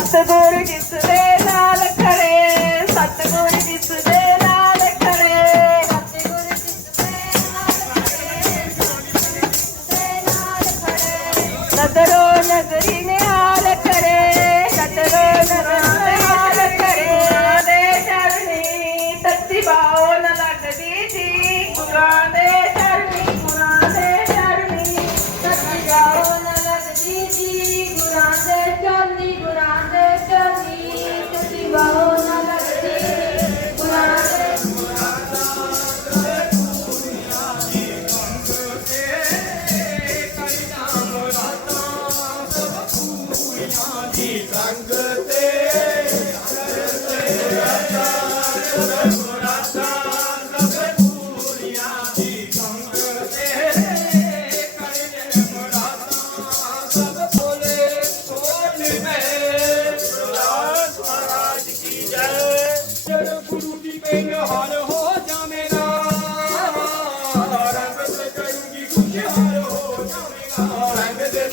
सतगुरु जिसने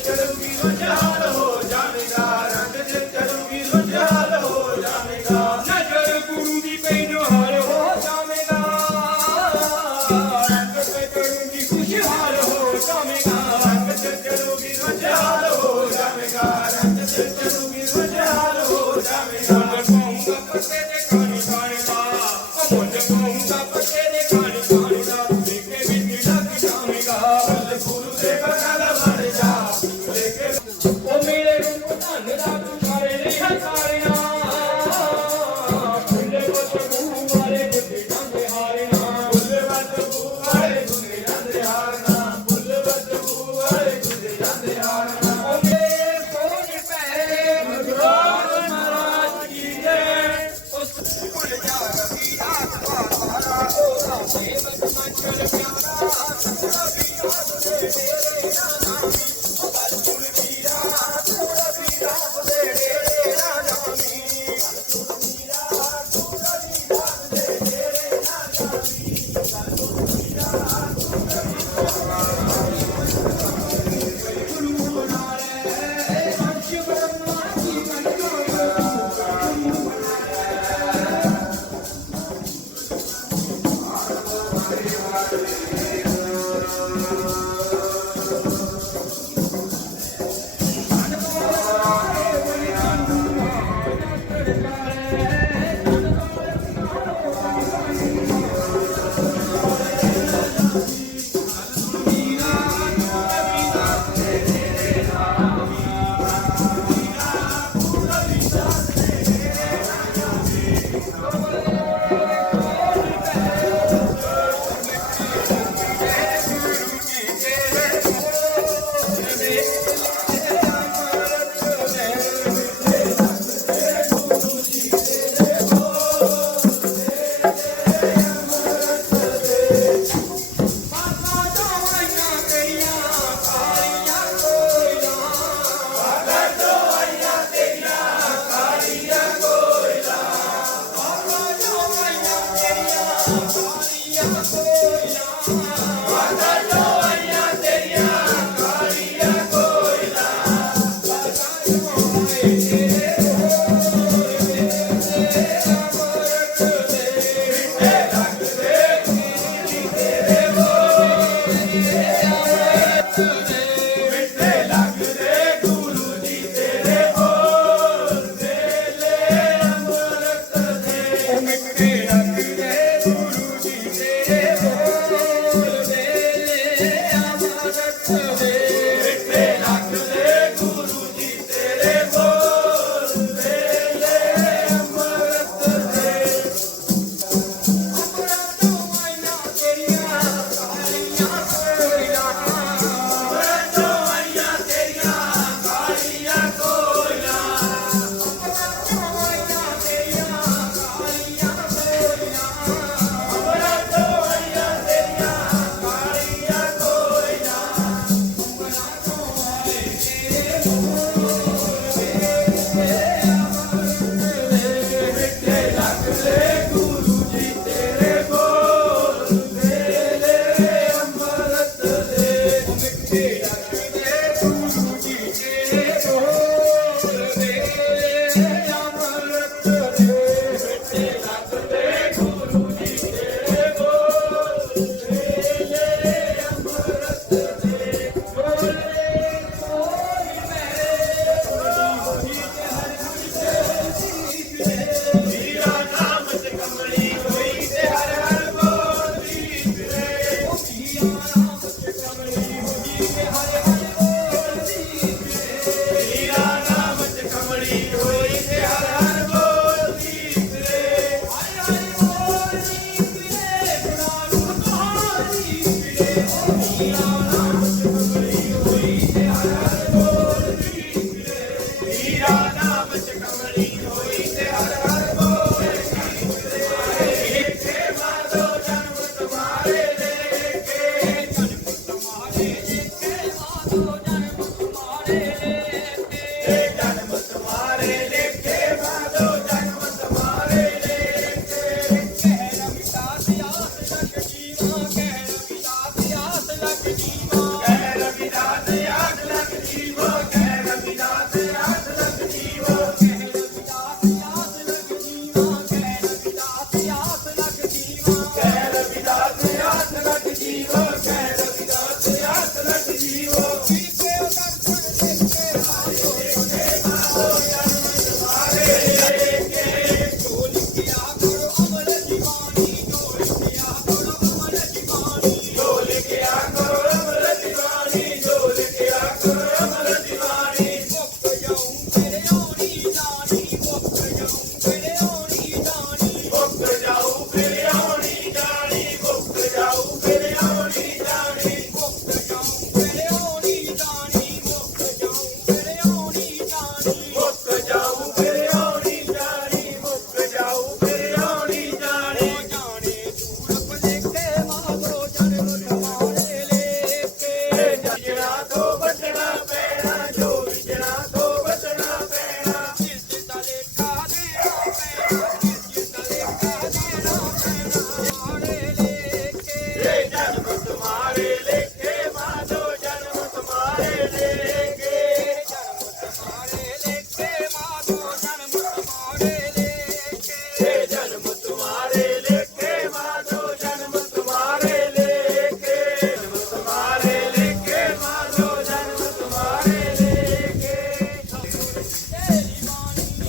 चरम की हो coração. love it to me.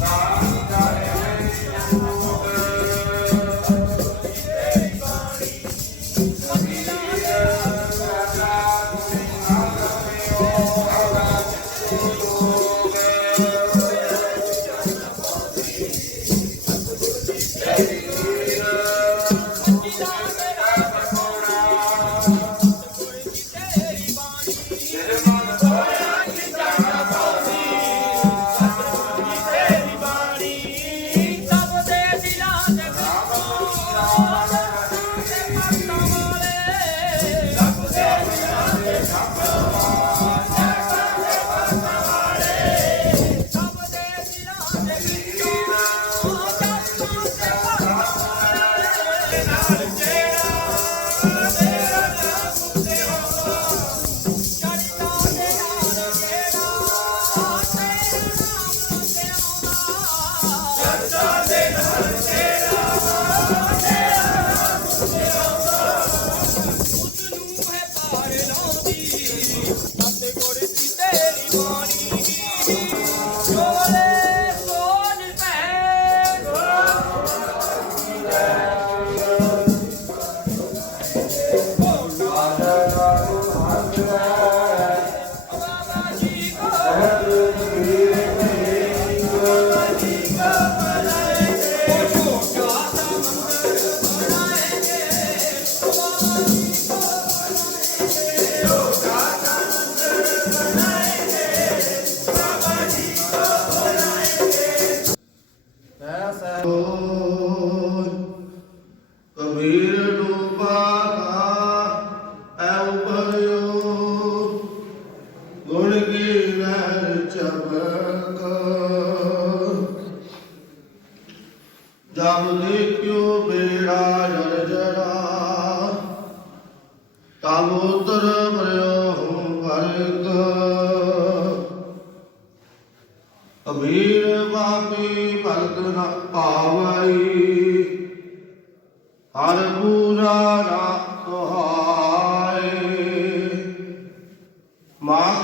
Uh,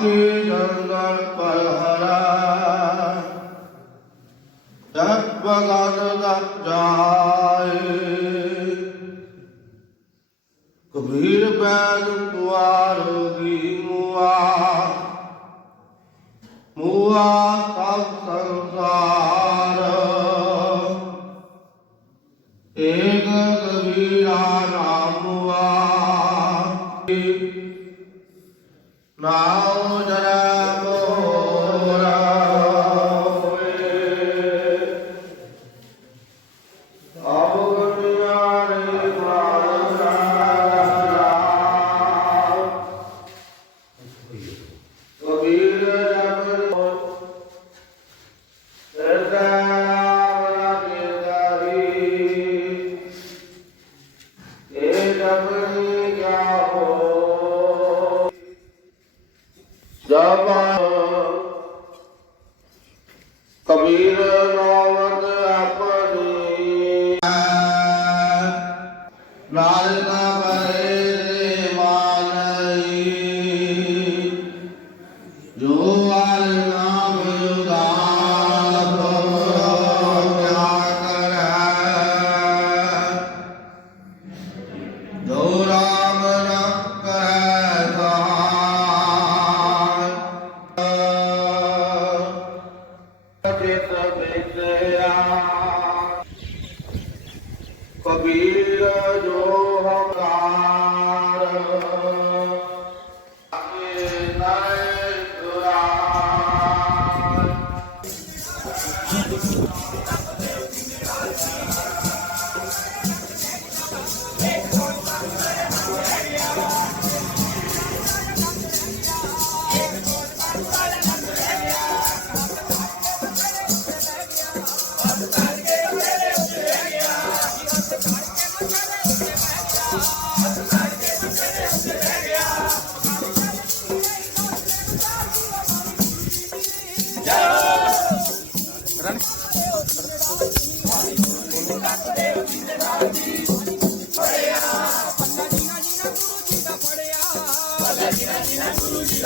Master. ਨਾ ਪਰੇ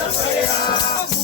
desaparecerá.